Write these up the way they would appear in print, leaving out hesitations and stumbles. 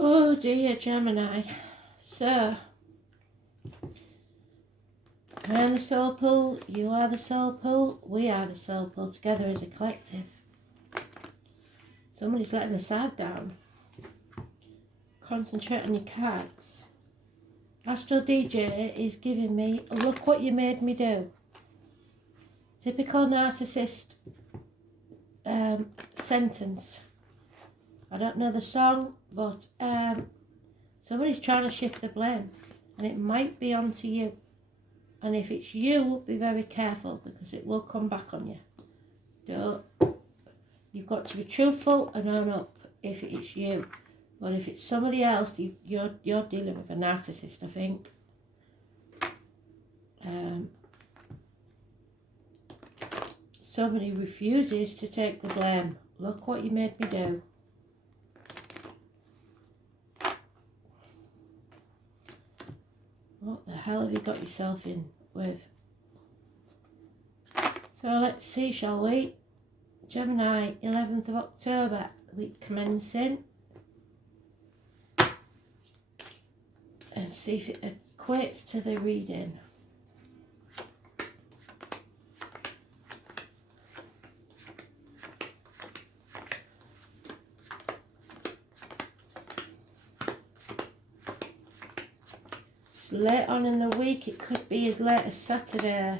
Oh dear, Gemini. So, I am the soul pool, you are the soul pool, we are the soul pool, together as a collective. Somebody's letting the side down. Concentrate on your cards. Astro DJ is giving me, look what you made me do. Typical narcissist sentence. I don't know the song, but somebody's trying to shift the blame, and it might be onto you. And if it's you, be very careful, because it will come back on you. You've got to be truthful and own up if it's you. But if it's somebody else, you're dealing with a narcissist, I think. Somebody refuses to take the blame. Look what you made me do. What the hell have you got yourself in with? So let's see, shall we? Gemini, 11th of October, week commencing. And see if it equates to the reading. It's late on in the week, it could be as late as Saturday.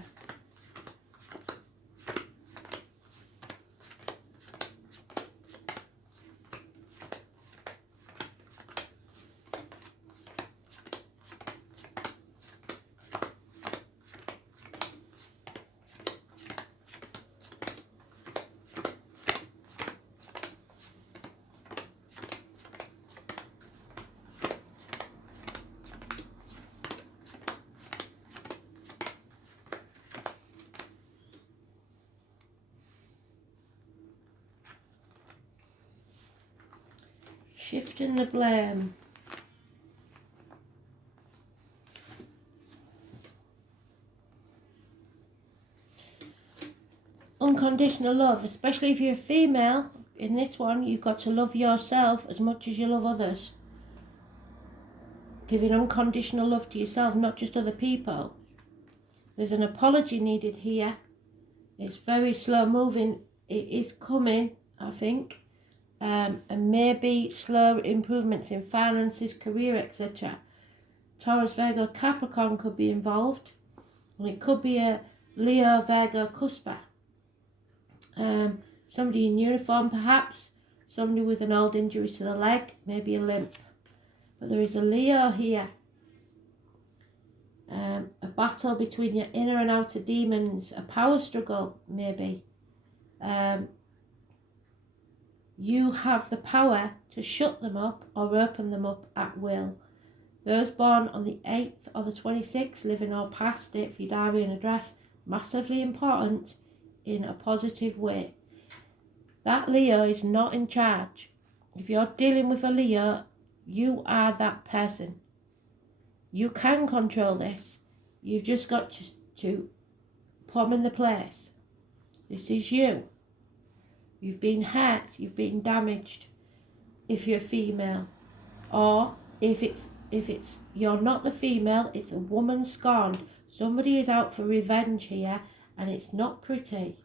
Shifting the blame. Unconditional love, especially if you're a female. In this one, you've got to love yourself as much as you love others. Giving unconditional love to yourself, not just other people. There's an apology needed here. It's very slow moving. It is coming, I think. And maybe slow improvements in finances, career, etc. Taurus, Virgo, Capricorn could be involved, and it could be a Leo, Virgo, cusper. Somebody in uniform perhaps, somebody with an old injury to the leg, maybe a limp. But there is a Leo here. A battle between your inner and outer demons, a power struggle maybe. You have the power to shut them up or open them up at will. Those born on the 8th or the 26th, living or past it for your diary and address, massively important in a positive way. That Leo is not in charge. If you're dealing with a Leo, you are that person. You can control this. You've just got to put them in the place. This is you. You've been hurt, you've been damaged if you're female. Or if it's you're not the female, it's a woman scorned. Somebody is out for revenge here, and it's not pretty.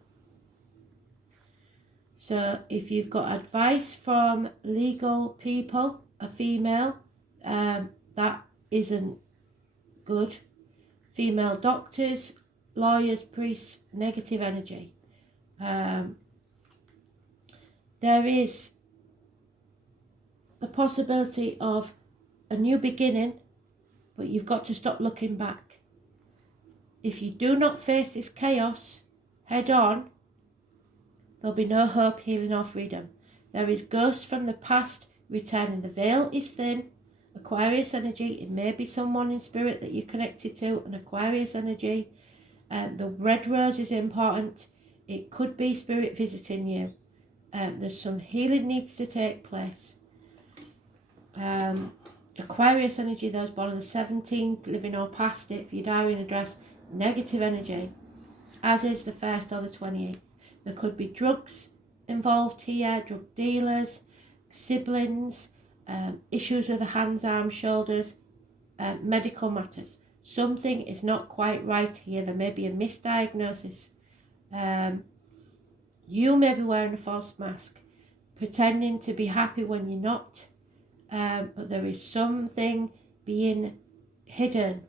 So if you've got advice from legal people, a female, that isn't good. Female doctors, lawyers, priests, negative energy. There is the possibility of a new beginning, but you've got to stop looking back. If you do not face this chaos head on, there'll be no hope, healing or freedom. There is ghosts from the past returning. The veil is thin. Aquarius energy, it may be someone in spirit that you're connected to, an Aquarius energy. The red rose is important. It could be spirit visiting you. There's some healing needs to take place. Aquarius energy, those born on the 17th, living or past it, for your diary and address, negative energy, as is the 1st or the 28th. There could be drugs involved here, drug dealers, siblings, issues with the hands, arms, shoulders, medical matters. Something is not quite right here. There may be a misdiagnosis. You may be wearing a false mask, pretending to be happy when you're not, but there is something being hidden.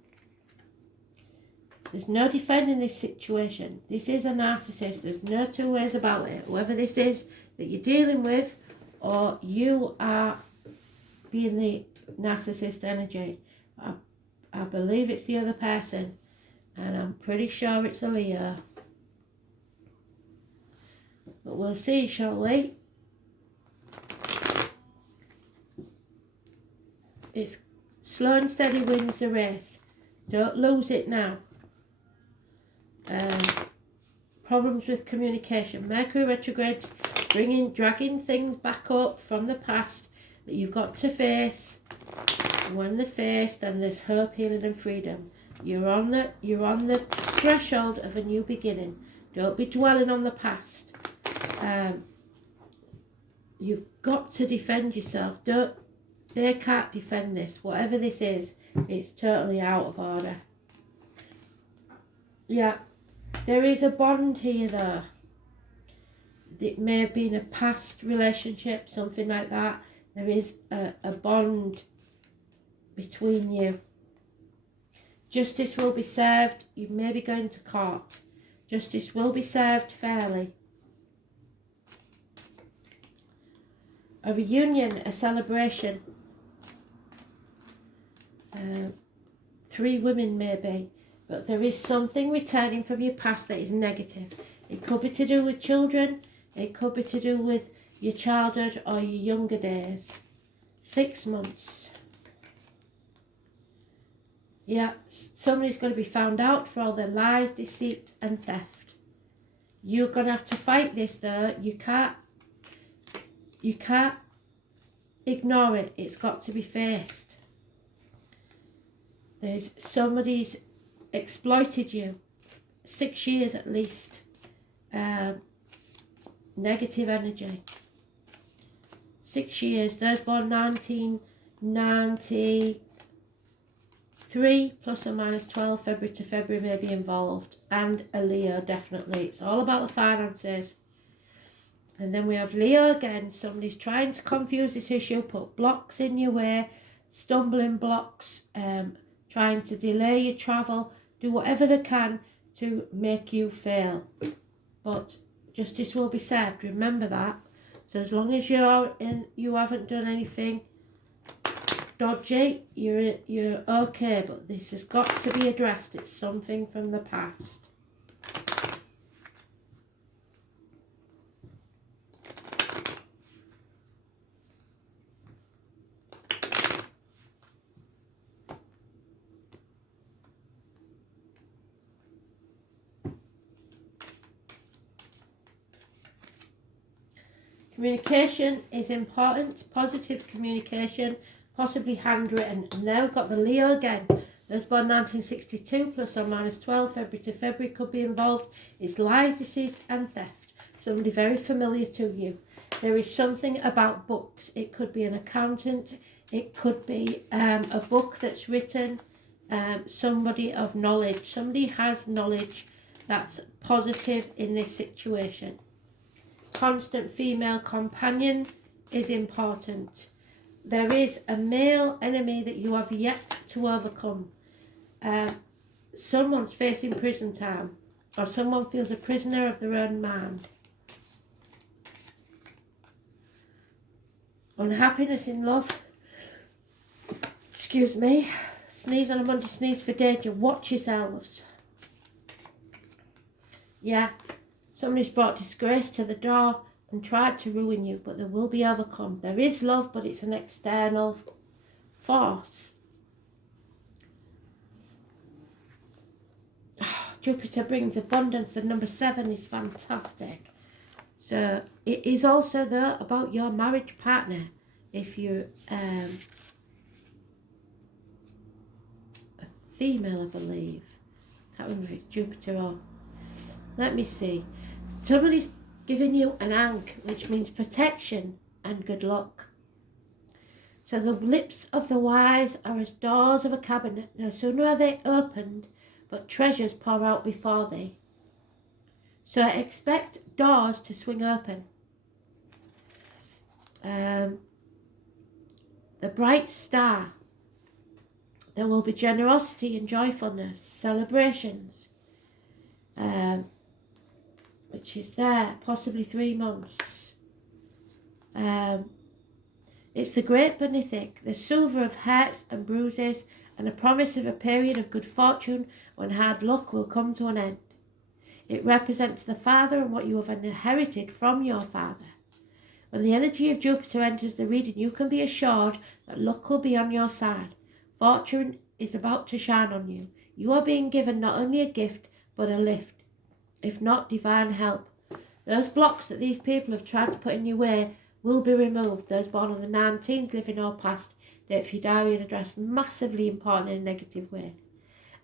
There's no defending this situation. This is a narcissist. There's no two ways about it. Whoever this is that you're dealing with, or you are being the narcissist energy. I believe it's the other person, and I'm pretty sure it's a Leo. But we'll see, shall we? It's slow and steady wins the race. Don't lose it now. Problems with communication. Mercury retrograde, dragging things back up from the past that you've got to face. And when they're faced, then there's hope, healing, and freedom. You're on the threshold of a new beginning. Don't be dwelling on the past. You've got to defend yourself. They can't defend this. Whatever this is, it's totally out of order. Yeah, there is a bond here though. It may have been a past relationship, something like that. There is a bond between you. Justice will be served. You may be going to court. Justice will be served fairly. A reunion, a celebration. 3 women maybe, but there is something returning from your past that is negative. It could be to do with children. It could be to do with your childhood or your younger days. 6 months. Yeah, somebody's going to be found out for all their lies, deceit and theft. You're going to have to fight this though. You can't ignore it. It's got to be faced. There's somebody's exploited you. 6 years at least. Negative energy. 6 years. Those born 1993 plus or minus 12 February to February may be involved, and a Leo definitely. It's all about the finances. And then we have Leo again. Somebody's trying to confuse this issue, put blocks in your way, stumbling blocks, trying to delay your travel, do whatever they can to make you fail. But justice will be served. Remember that. So as long as you haven't done anything dodgy, you're okay. But this has got to be addressed. It's something from the past. Communication is important, positive communication, possibly handwritten. And now we've got the Leo again. Those born 1962 plus or minus 12 February to February could be involved. It's lies, deceit and theft. Somebody very familiar to you. There is something about books. It could be an accountant. It could be a book that's written. Somebody of knowledge. Somebody has knowledge that's positive in this situation. Constant female companion is important. There is a male enemy that you have yet to overcome. Someone's facing prison time, or someone feels a prisoner of their own mind. Unhappiness in love. Excuse me. Sneeze on a Monday, sneeze for danger. Watch yourselves. Yeah. Somebody's brought disgrace to the door and tried to ruin you, but they will be overcome. There is love, but it's an external force. Jupiter brings abundance, and number 7 is fantastic. So it is also though about your marriage partner. If you're a female, I believe. Can't remember if it's Jupiter or... Let me see. Somebody's giving you an ankh, which means protection and good luck. So the lips of the wise are as doors of a cabinet. No sooner are they opened, but treasures pour out before thee. So expect doors to swing open. The bright star. There will be generosity and joyfulness, celebrations, which is there, possibly 3 months. It's the great benefic, the silver of hurts and bruises, and a promise of a period of good fortune when hard luck will come to an end. It represents the father and what you have inherited from your father. When the energy of Jupiter enters the reading, you can be assured that luck will be on your side. Fortune is about to shine on you. You are being given not only a gift, but a lift, if not divine help. Those blocks that these people have tried to put in your way will be removed. Those born on the 19th, living or past, date for your diary and address, massively important in a negative way.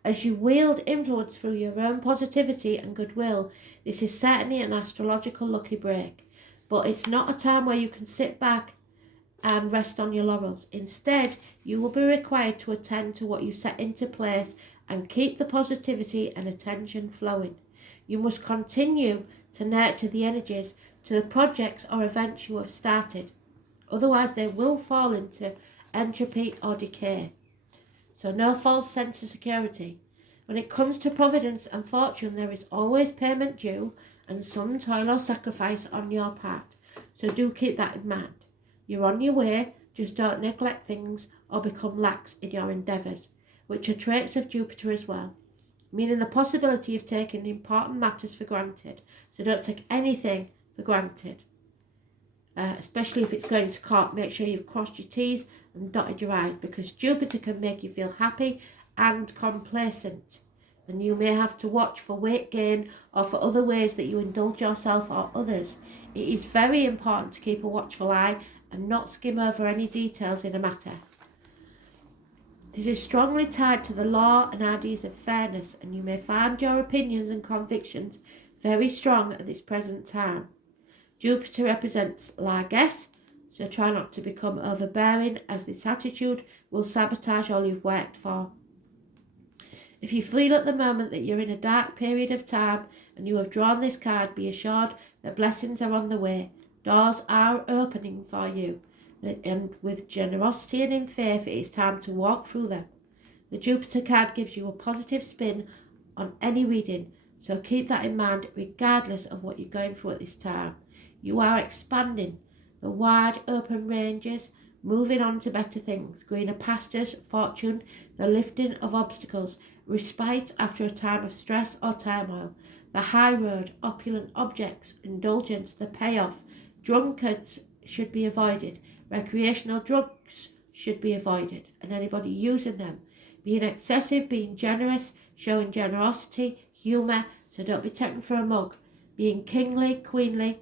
As you wield influence through your own positivity and goodwill, this is certainly an astrological lucky break. But it's not a time where you can sit back and rest on your laurels. Instead, you will be required to attend to what you set into place and keep the positivity and attention flowing. You must continue to nurture the energies to the projects or events you have started. Otherwise, they will fall into entropy or decay. So no false sense of security. When it comes to providence and fortune, there is always payment due and some toil or sacrifice on your part. So do keep that in mind. You're on your way, just don't neglect things or become lax in your endeavours, which are traits of Jupiter as well, meaning the possibility of taking important matters for granted. So don't take anything for granted, especially if it's going to court. Make sure you've crossed your T's and dotted your I's, because Jupiter can make you feel happy and complacent. And you may have to watch for weight gain or for other ways that you indulge yourself or others. It is very important to keep a watchful eye and not skim over any details in a matter. This is strongly tied to the law and ideas of fairness, and you may find your opinions and convictions very strong at this present time. Jupiter represents largesse, so try not to become overbearing, as this attitude will sabotage all you've worked for. If you feel at the moment that you're in a dark period of time and you have drawn this card, be assured that blessings are on the way. Doors are opening for you, and with generosity and in faith, it is time to walk through them. The Jupiter card gives you a positive spin on any reading, so keep that in mind regardless of what you're going through at this time. You are expanding the wide open ranges, moving on to better things, greener pastures, fortune, the lifting of obstacles, respite after a time of stress or turmoil, the high road, opulent objects, indulgence, the payoff. Drunkards should be avoided, recreational drugs should be avoided, and anybody using them. Being excessive, being generous, showing generosity, humour, so don't be taken for a mug. Being kingly, queenly,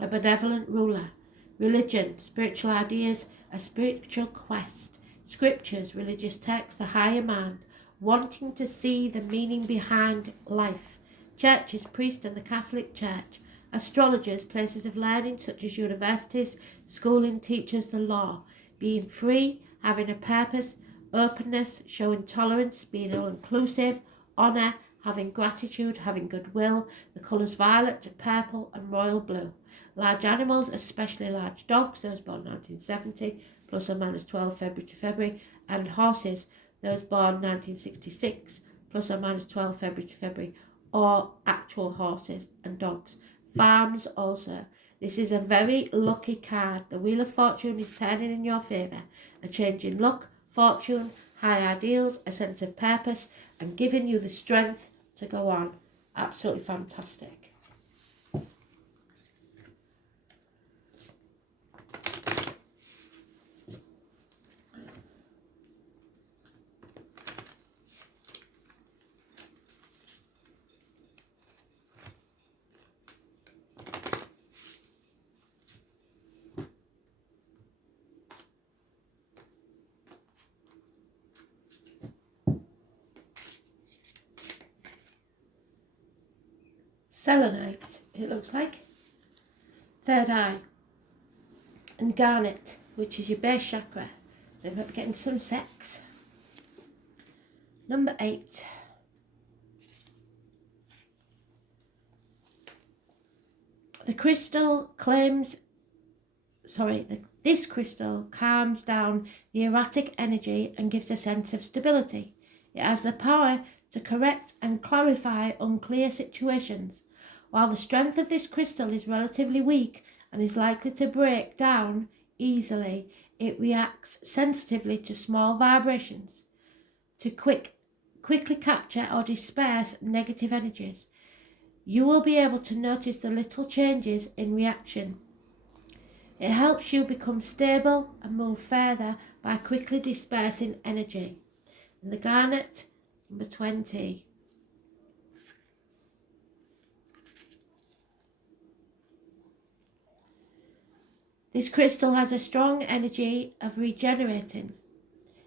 a benevolent ruler. Religion, spiritual ideas, a spiritual quest. Scriptures, religious texts, the higher mind, wanting to see the meaning behind life. Churches, priests and the Catholic Church. Astrologers, places of learning such as universities, schooling, teachers, the law. Being free, having a purpose, openness, showing tolerance, being all-inclusive, honour, having gratitude, having goodwill, the colours violet, purple and royal blue. Large animals, especially large dogs, those born 1970, plus or minus 12 February to February, and horses, those born 1966, plus or minus 12 February to February, or actual horses and dogs. Farms also. This is a very lucky card. The Wheel of Fortune is turning in your favour. A change in luck, fortune, high ideals, a sense of purpose, and giving you the strength to go on. Absolutely fantastic. Selenite, it looks like. Third eye. And garnet, which is your base chakra. So we're getting some sex. Number 8. This crystal calms down the erratic energy and gives a sense of stability. It has the power to correct and clarify unclear situations. While the strength of this crystal is relatively weak and is likely to break down easily, it reacts sensitively to small vibrations to quickly capture or disperse negative energies. You will be able to notice the little changes in reaction. It helps you become stable and move further by quickly dispersing energy. And the garnet, number 20. This crystal has a strong energy of regenerating.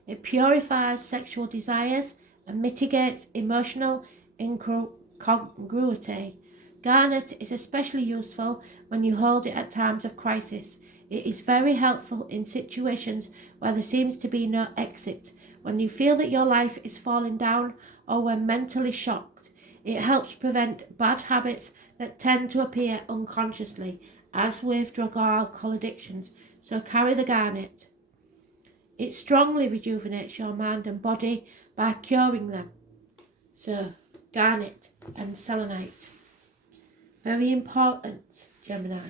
It purifies sexual desires and mitigates emotional incongruity. Garnet is especially useful when you hold it at times of crisis. It is very helpful in situations where there seems to be no exit, when you feel that your life is falling down, or when mentally shocked. It helps prevent bad habits that tend to appear unconsciously, as with drug or alcohol addictions, so carry the garnet. It strongly rejuvenates your mind and body by curing them. So, garnet and selenite. Very important, Gemini.